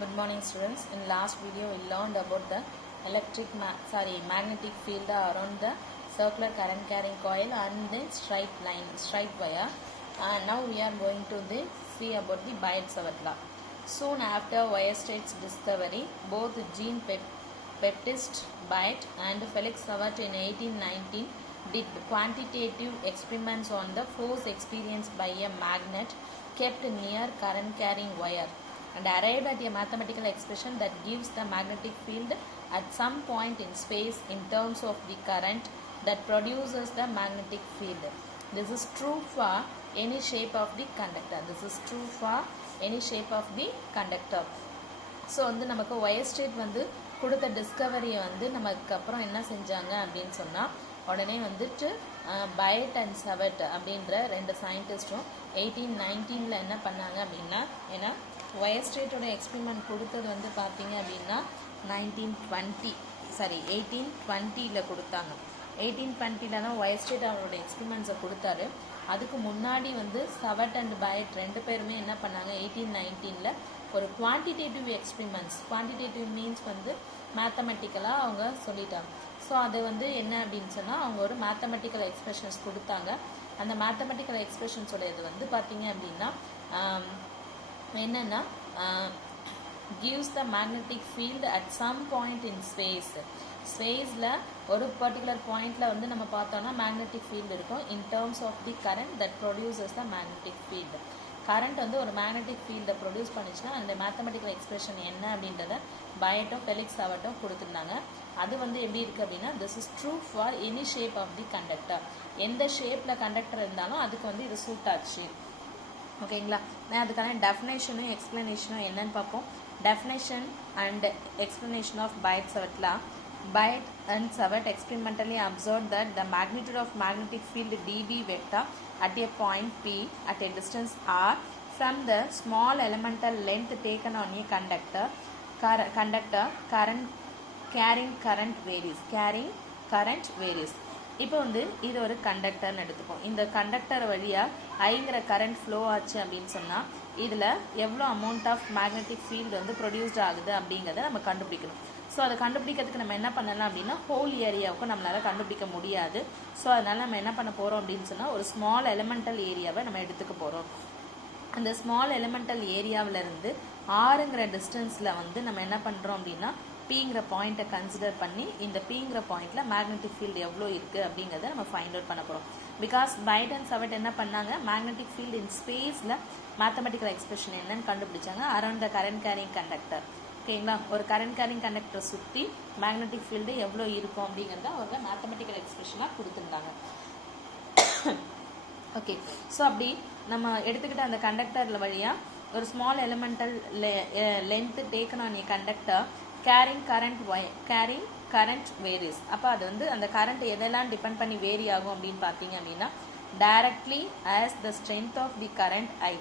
Good morning students. In last video we learned about the magnetic field around the circular current carrying coil and the straight wire. Now we are going to see about the Biot-Savart law. Soon after Weierstrate's discovery, both Jean-Baptiste Biot and Felix Savart in 1819 did quantitative experiments on the force experienced by a magnet kept near current carrying wire and arrived at a mathematical expression that gives the magnetic field at some point in space in terms of the current that produces the magnetic field. This is true for any shape of the conductor. So நமக்கு Weierstrates கொடுத்த டிஸ்கவரியை நமக்கு அப்புறம் என்ன செஞ்சாங்க அப்படின்னு சொன்னால் உடனே Biot and Savart அப்படின்ற ரெண்டு சயின்டிஸ்டும் 1819 என்ன பண்ணாங்க அப்படின்னா, ஏன்னா Weierstrateோட எக்ஸ்பெரிமெண்ட் கொடுத்தது பார்த்தீங்க அப்படின்னா 1820 கொடுத்தாங்க. 1820 தான் Weierstrate அவரோட எக்ஸ்பெரிமெண்ட்ஸை கொடுத்தாரு. அதுக்கு முன்னாடி Savart and Biot ரெண்டு பேருமே என்ன பண்ணாங்க, 1819 ஒரு குவான்டிடேட்டிவ் எக்ஸ்பெரிமெண்ட்ஸ், குவான்டிடேட்டிவ் மீன்ஸ் மேத்தமெட்டிக்கலாக அவங்க சொல்லிட்டாங்க. ஸோ அது என்ன அப்படின்னு சொன்னால் அவங்க ஒரு மேத்தமெட்டிக்கல் எக்ஸ்பிரஷன்ஸ் கொடுத்தாங்க. அந்த மேத்தமெட்டிக்கல் எக்ஸ்பிரஷன்ஸோட இது பார்த்தீங்க அப்படின்னா என்னென்னா gives the magnetic field at some point in space. ஸ்பேஸில் ஒரு பர்டிகுலர் பாயிண்டில் நம்ம பார்த்தோன்னா மேக்னெட்டிக் ஃபீல்டு இருக்கும் in terms of the current that produces the magnetic field. Current ஒரு மேக்னெட்டிக் ஃபீல்டை ப்ரொடியூஸ் பண்ணிச்சுன்னா அந்த மேத்தமெட்டிக்கல் எக்ஸ்பிரஷன் என்ன அப்படின்றத பயோட்டும் ஃபெலிக்ஸ் சாவர்ட்டும் கொடுத்துருந்தாங்க. அது எப்படி இருக்குது அப்படின்னா, this is true for any shape of the conductor. எந்த ஷேப்பில் கண்டக்டர் இருந்தாலும் அதுக்கு இது சூட் ஆச்சு. ஓகேங்களா? நான் அதுக்கான டெஃபினேஷனும் எக்ஸ்பிளனேஷனும் என்னன்னு பார்ப்போம். Definition and explanation of Biot-Savart law. Biot and Savart experimentally observed that the magnitude of magnetic field dB vector at a point P at a distance r from the small elemental length taken on a conductor carrying current varies. இப்போ இது ஒரு கண்டக்டர்னு எடுத்துப்போம். இந்த conductor வழியாக ஐங்கிற current flow ஆச்சு அப்படின்னு சொன்னால் இதில் எவ்வளோ amount of magnetic field produced ஆகுது அப்படிங்கிறத நம்ம கண்டுபிடிக்கணும். ஸோ அதை கண்டுபிடிக்கிறதுக்கு நம்ம என்ன பண்ணலாம் அப்படின்னா, ஹோல் ஏரியாவுக்கும் நம்மளால் கண்டுபிடிக்க முடியாது. ஸோ அதனால் நம்ம என்ன பண்ண போகிறோம் அப்படின்னு சொன்னால் ஒரு ஸ்மால் எலிமெண்டல் ஏரியாவை நம்ம எடுத்துக்க போகிறோம். அந்த ஸ்மால் எலிமெண்டல் ஏரியாவிலேருந்து ஆறுங்கிற டிஸ்டன்ஸில் நம்ம என்ன பண்ணுறோம் அப்படின்னா பிங்கிற பாயிண்ட்டை கன்சிடர் பண்ணி இந்த பிங்கிற பாயிண்டில் மேக்னெட்டிக் ஃபீல்டு எவ்வளோ இருக்குது அப்படிங்கிறத நம்ம ஃபைண்ட் அவுட் பண்ண போகிறோம். பிகாஸ் Biot and Savart என்ன பண்ணாங்க, மேக்னெட்டிக் ஃபீல்டு இன் ஸ்பேஸில் மேத்தமெட்டிக்கல் எக்ஸ்பிரஷன் என்னன்னு கண்டுபிடிச்சாங்க around the current carrying conductor. ஓகேங்களா? ஒரு கரண்ட் கேரிங் கண்டக்டரை சுற்றி மேக்னெட்டிக் ஃபீல்டு எவ்வளோ இருக்கும் அப்படிங்கிறத அவங்க மேத்தமெட்டிக்கல் எக்ஸ்பிரஷனாக கொடுத்துருந்தாங்க. ஓகே, ஸோ அப்படி நம்ம எடுத்துக்கிட்ட அந்த கண்டக்டரில் வழியாக ஒரு small elemental length taken on a conductor carrying current varies. அப்போ அது அந்த கரண்ட் எதெல்லாம் டிபெண்ட் பண்ணி வேரி ஆகும் அப்படின்னு பார்த்தீங்க அப்படின்னா, directly as the strength of the current I.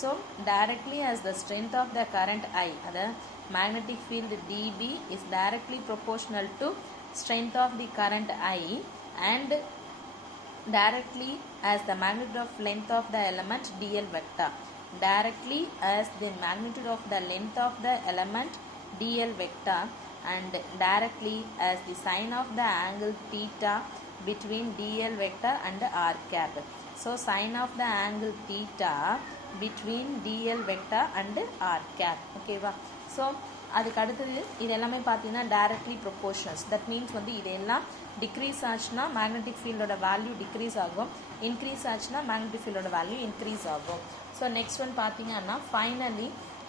So directly as the strength of the current I, அதாவது magnetic field dB is directly proportional to strength of the current I and directly as the magnitude of length of the element dl vector. Directly as the magnitude of the length of the element dl vector and directly as the sine of the angle theta between dl vector and r cap. So sine of the angle theta between dl vector and r cap. Okay va? So அதுக்கு அடுத்தது இது எல்லாமே பார்த்தீங்கன்னா directly proportions. That means இதெல்லாம் degrees ஆச்சுன்னா magnetic ஃபீல்டோட value degrees ஆகும், increase ஆச்சுன்னா magnetic ஃபீல்டோட value increase ஆகும். ஸோ நெக்ஸ்ட் ஒன் பார்த்தீங்கன்னா finally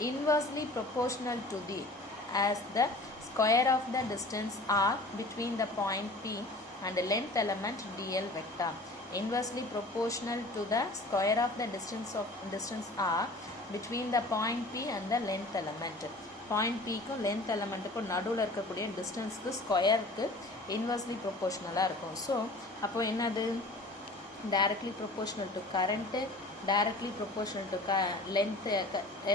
inversely proportional to the as the square of the distance r between the point P and the length element dl vector. Inversely proportional to the square of the distance r between the point P and the length element. Point பிக்கும் length எலமெண்ட்டுக்கும் நடுவில் இருக்கக்கூடிய டிஸ்டன்ஸ்க்கு ஸ்கொயருக்கு inversely ப்ரொப்போர்ஷனலாக இருக்கும். So அப்போது என்னது, directly proportional to current, directly proportional to length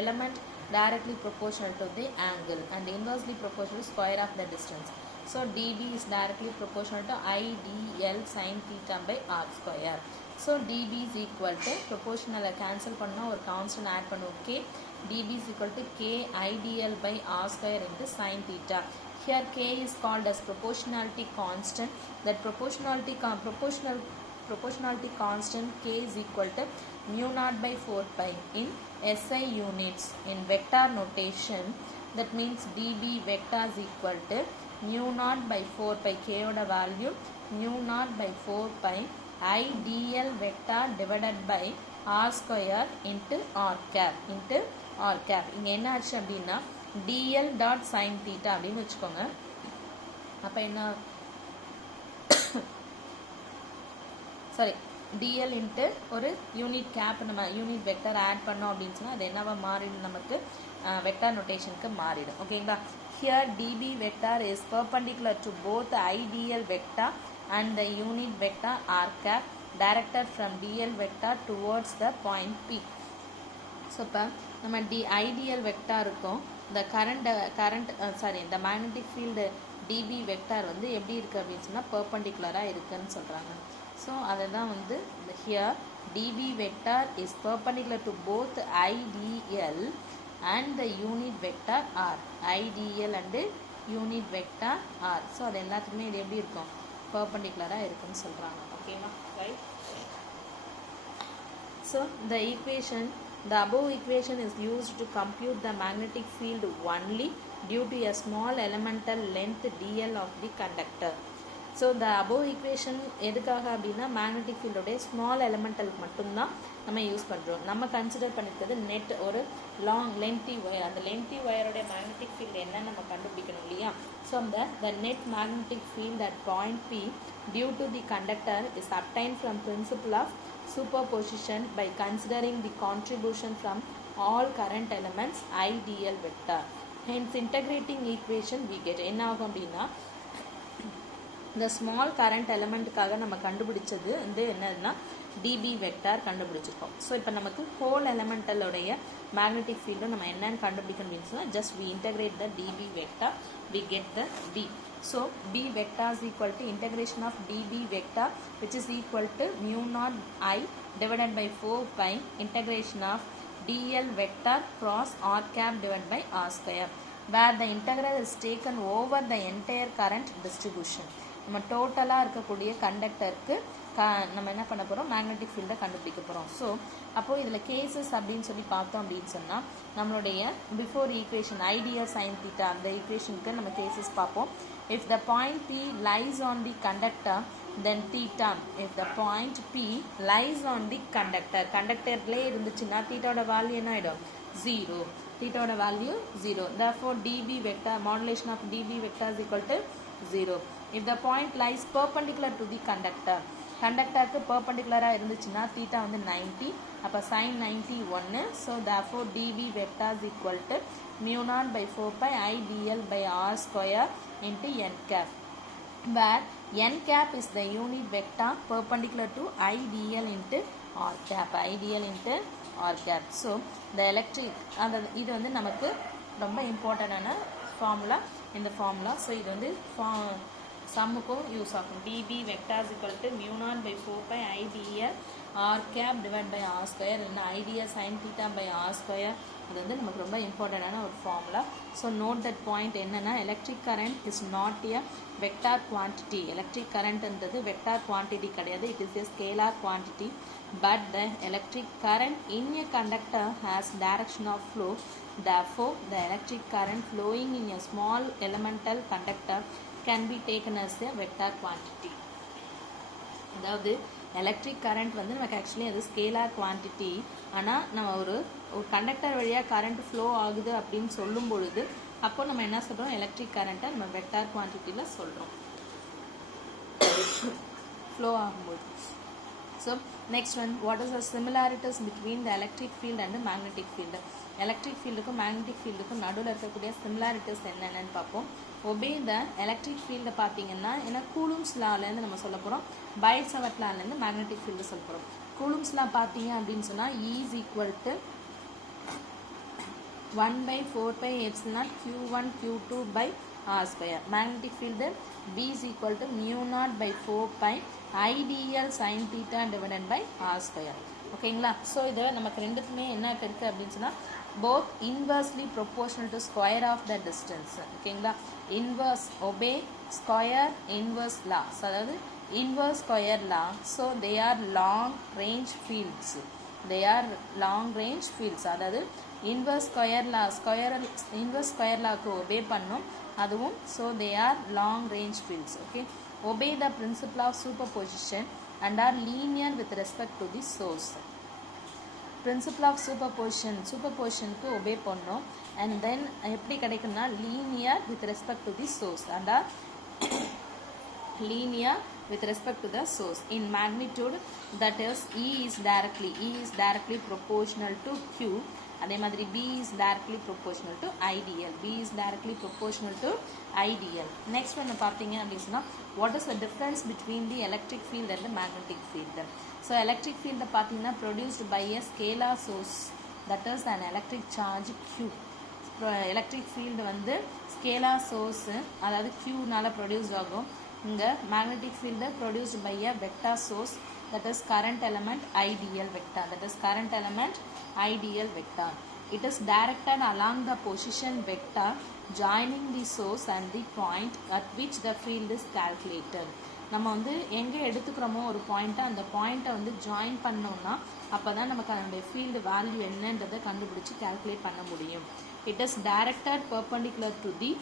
element, directly proportional to the angle and inversely proportional to square of the distance. So dB is directly proportional to I dl sin theta by r square. So dB is equal to proportional cancel பண்ணா ஒரு constant add பண்ணுவோம் k dB is equal to k idl by r square into sin theta. Here k is called as proportionality constant. That proportionality constant k is equal to mu naught by 4 pi in SI units. In vector notation, that means dB vector is equal to mu naught by 4 pi, k oda value mu naught by 4 pi I dl vector divided by r square into r cap இங்க என்ன ஆச்சு அப்படின்னா dl dot sin theta அப்படின்னு வச்சுக்கோங்க. அப்ப என்ன sorry dl into ஒரு unit gap நம்ம யூனிட் வெக்டர் ஆட் பண்ணோம் அப்படின்னு சொன்னால் அது என்னவா மாறிடும், நமக்கு வெக்டர் நோட்டேஷனுக்கு மாறிடும். ஓகேங்களா. Here dB vector is perpendicular to both idl vector and the unit vector r cap directed from dl vector towards the point P. So இப்போ நம்ம idl vector இருக்கும், the the magnetic field dB vector வந்து எப்படி இருக்குது அப்படின்னு சொன்னால் perpendicular-ஆக இருக்குன்னு சொல்கிறாங்க. ஸோ அதை தான் வந்து here dB vector is perpendicular to both idl and the unit vector r. idl and unit vector r. So அது எல்லாத்துக்குமே இது எப்படி இருக்கும், perpendicular-ஆக இருக்குன்னு சொல்கிறாங்க. ஓகேவா, right. So the above equation is used to compute the magnetic field only due to a small elemental length dl of the conductor. So the above equation எதுக்காக அப்படின்னா மேக்னெட்டிக் ஃபீல்டோடைய ஸ்மால் எலிமெண்டலுக்கு மட்டும்தான் நம்ம யூஸ் பண்ணுறோம். நம்ம கன்சிடர் பண்ணிக்கிறது net ஒரு long lengthy wire. அந்த lengthy ஒயரோடைய magnetic field என்னன்னு நம்ம கண்டுபிடிக்கணும் இல்லையா. So the net magnetic field at point P due to the conductor is obtained from principle of superposition by considering the contribution from all current elements idl vector. Hence integrating equation we get என்ன ஆகும் அப்படின்னா இந்த small current எலிமெண்ட்டுக்காக நம்ம கண்டுபிடிச்சது வந்து என்னதுன்னா dB vector கண்டுபிடிச்சிருக்கோம். So இப்போ நமக்கு ஹோல் எலிமெண்டலுடைய மேக்னெட்டிக் ஃபீல்டும் நம்ம என்னன்னு கண்டுபிடிக்கணும் அப்படின்னு சொன்னால் just we integrate the dB vector, we get the B. So B vector is equal to integration of dB vector which is equal to mu naught I divided by 4 pi integration of dl vector cross r cap divided by r square, where the integral is taken over the entire current distribution. நம்ம டோட்டலாக இருக்கக்கூடிய கண்டக்டருக்கு நம்ம என்ன பண்ண போகிறோம், magnetic ஃபீல்டை கண்டுபிடிக்க போகிறோம். ஸோ அப்போது இதில் கேசஸ் அப்படின்னு சொல்லி பார்த்தோம் அப்படின்னு சொன்னால் நம்மளுடைய before equation ideal sine theta அந்த ஈக்குவேஷனுக்கு நம்ம கேசஸ் பார்ப்போம். If the point P lies on the conductor, then theta. If the point P lies on the conductor, conductorலே இருந்துச்சுன்னா தீட்டாவோட வேல்யூ என்ன ஆகிடும், 0. தீட்டாவோட value 0. Therefore dB vector, modulation of dB vector is equal to 0. If the point lies perpendicular to the conductor, கண்டக்டருக்கு பர்பண்டிகுலராக இருந்துச்சுன்னா theta வந்து 90, அப்போ sin 90 1. So therefore dB vector is equal to mu naught by 4 pi I dl by r square into n cap, where n cap is the unit vector perpendicular to I dl into r cap, I dl into r cap. So the electric இது வந்து நமக்கு ரொம்ப இம்பார்ட்டண்டான formula இந்த formula. So இது வந்து சம்முக்கும் use ஆகும். dB vector is equal to mu naught by 4 pi I dl r cap divided by r square இல்லைன்னா I dl sin theta by r square. இது வந்து நமக்கு ரொம்ப இம்பார்ட்டண்டான ஒரு formula. So note that point என்னென்னா electric current is not a vector quantity. Electric கரண்ட்ன்றது vector quantity கிடையாது, it is a scalar quantity. But the electric current in a conductor has direction of flow. Therefore the electric current flowing in a small elemental conductor can be taken as a vector quantity. அதாவது electric current வந்து நமக்கு actually அது scalar quantity. ஆனால் நம்ம ஒரு conductor வழியாக current flow ஆகுது அப்படின்னு சொல்லும் பொழுது அப்போ நம்ம என்ன சொல்கிறோம், எலக்ட்ரிக் கரண்ட்டை நம்ம வெக்டார் குவான்டிட்டியில் சொல்கிறோம் ஃப்ளோ ஆகும்போது. So next one, what is the similarities between the electric field and magnetic field. Electric ஃபீல்டுக்கும் மேக்னெட்டிக் ஃபீல்டுக்கும் நடுவில் இருக்கக்கூடிய சிமிலாரிட்டிஸ் என்னென்னு பார்ப்போம். ஒபே த எலக்ட்ரிக் ஃபீல்டை பார்த்தீங்கன்னா ஏன்னா கூலும்ஸ் லாலேருந்து நம்ம சொல்ல போகிறோம், பைட்ஸவர்ட் லாலேருந்து மேக்னெட்டிக் ஃபீல்டு சொல்ல போகிறோம். கூலும்ஸ் லா பார்த்தீங்க அப்படின்னு சொன்னால் E is equal to 1/4 pi epsilon q1 q2 by r square. Magnetic field B is equal to mu naught by 4 pi I dl sin theta divided by r square. ஓகேங்களா. So இதை நமக்கு ரெண்டுக்குமே என்ன இருக்குது அப்படின்னு சொன்னால் both inversely proportional to square of the distance. ஓகேங்களா, inverse obey square inverse law. So அதாவது inverse square law. So they are long range fields. They are long range fields. அதாவது inverse square law inverse square lawக்கு obey பண்ணும் அதுவும். So they are long range fields. Okay, obey the principle of superposition and are linear with respect to the source. Principle of superpositionக்கு obey பண்ணோம் and then எப்படி கிடைக்கும்னா linear with respect to the source and are linear with respect to the source in magnitude, that is E is directly proportional to Q. அதே மாதிரி B is directly proportional to ideal. B is directly proportional to ideal. Next one பார்த்தீங்க அப்படின்னு சொன்னா, what is the difference between the electric field and the magnetic field? So electric field பார்த்தீங்கன்னா produced by a scalar source, that is an electric charge Q. electric field வந்து scalar source அதாவது Q நால produced ஆகும். இங்க magnetic field produced by a vector source, that is current element ideal vector. It is directed along the position vector joining the source and the point at which the field is calculated. நம்ம வந்து எங்கே எடுத்துக்கிறோமோ ஒரு பாயிண்ட்டை அந்த பாயிண்ட்டை வந்து join பண்ணோம்னா அப்போ தான் நமக்கு அதனுடைய ஃபீல்டு வேல்யூ என்னன்றதை கண்டுபிடிச்சி கால்குலேட் பண்ண முடியும். It is directed perpendicular to the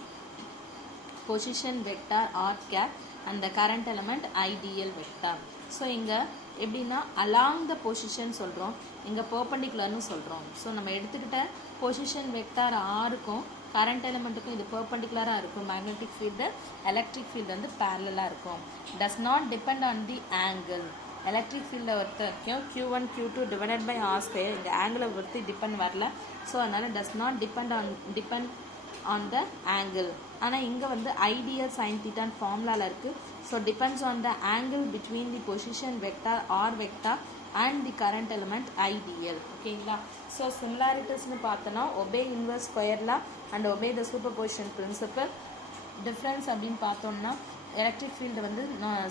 position vector r cap and the current element ideal vector. So இங்கே எப்படின்னா அலாங் த பொசிஷன் சொல்கிறோம், இங்கே பர்பண்டிகுலர்னு சொல்கிறோம். ஸோ நம்ம எடுத்துக்கிட்ட பொசிஷன் வெக்டார் ஆருக்கும் கரண்ட் எலிமெண்ட்டுக்கும் இது பர்பண்டிகுலராக இருக்கும். மேக்னெட்டிக் ஃபீல்டு எலக்ட்ரிக் ஃபீல்டு வந்து பேரலாக இருக்கும். டஸ் not depend on the angle. Electric ஃபீல்டை பொறுத்த வரைக்கும் Q1 Q2 divided by R square, இந்த ஆங்கிளை பொறுத்து டிபெண்ட் வரல. ஸோ அதனால் does not depend on the angle. ஆனால் இங்கே வந்து ஐடியல் சைன் தீட்டான் ஃபார்முலாவில் இருக்குது. So depends on the angle between the position vector r vector and the current element I dl. ஓகேங்களா, ஸோ சிமிலாரிட்டிஸ்னு பார்த்தோன்னா ஒபே இன்வர்ஸ் ஸ்கொயர்லா and obey the superposition principle. Difference அப்படின்னு பார்த்தோம்னா எலக்ட்ரிக் ஃபீல்டு வந்து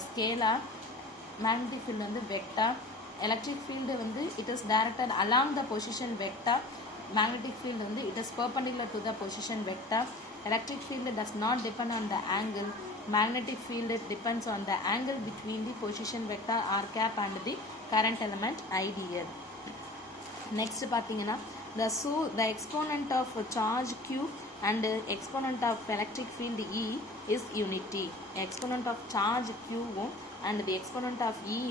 scalar, magnetic field வந்து vector. Electric field வந்து it is directed along the position vector. magnetic field வந்து it is perpendicular to the position vector. Electric field does not depend on the angle. Magnetic field depends on the angle between the position vector r cap and the current element ideal. Next பார்த்தீங்கன்னா the exponent of charge Q and exponent of electric field E is unity. Exponent of charge Q and the exponent of E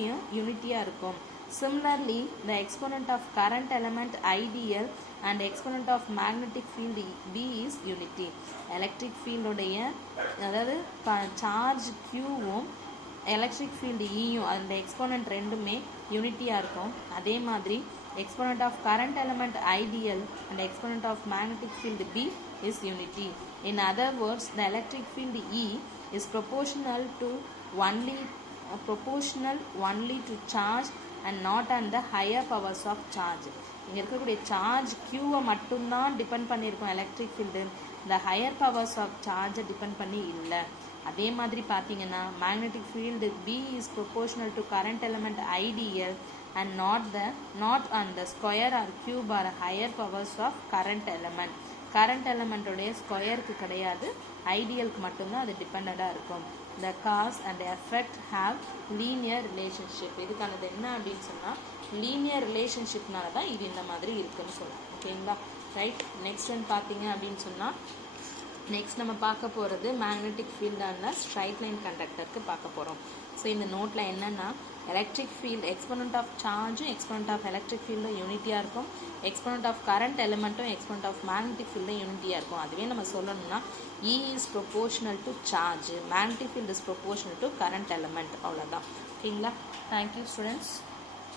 unity-ஆ இருக்கும். Similarly, the exponent of current element ideal and exponent of magnetic field B is unity. Electric field உடைய அதாவது charge Qவும் electric field Eயும் அந்த exponent ரெண்டுமே யூனிட்டியாக இருக்கும். அதே மாதிரி exponent of current element ideal and exponent of magnetic field B is unity. In other words, the electric field E is proportional only to charge and not on the higher powers of charge. இங்கே இருக்கக்கூடிய charge Qவை மட்டும்தான் depend பண்ணியிருக்கோம் electric field, இந்த higher powers of சார்ஜை depend பண்ணி இல்லை. அதே மாதிரி பார்த்தீங்கன்னா magnetic field B is proportional to current element ideal and not on the square or cube or higher powers of current element. Current எலிமெண்ட்டோடைய ஸ்கொயருக்கு கிடையாது, ஐடியலுக்கு மட்டும்தான் அது டிபெண்டடாக இருக்கும். The cause and effect have linear relationship. இதுக்கானது என்ன அப்படின்னு சொன்னால் லீனியர் ரிலேஷன்ஷிப்னால தான் இது இந்த மாதிரி இருக்குன்னு சொல்லலாம். ஓகேங்களா, ரைட். நெக்ஸ்ட் ஒன் பார்த்தீங்க அப்படின்னு சொன்னால் நெக்ஸ்ட் நம்ம பார்க்க போகிறது மேக்னெட்டிக் ஃபீல்டான ஸ்ட்ரைட் லைன் கண்டக்டருக்கு பார்க்க போகிறோம். ஸோ இந்த நோட்டில் என்னென்னா எலக்ட்ரிக் ஃபீல்டு எக்ஸ்போனன்ட் ஆஃப் சார்ஜும் எக்ஸ்போனன்ட் ஆஃப் எலக்ட்ரிக் ஃபீல்டும் யூனிட்டியாக இருக்கும். எக்ஸ்போனன்ட் ஆஃப் கரண்ட் எலிமெண்ட்டும் எக்ஸ்போனன்ட் ஆஃப் மேக்னெட்டிக் ஃபீல்டும் யூனிட்டியாக இருக்கும். அதுவே நம்ம சொல்லணும்னா E is proportional to charge, magnetic field is proportional to current element. அவ்வளோதான். ஓகேங்களா, தேங்க்யூ ஸ்டூடெண்ட்ஸ்.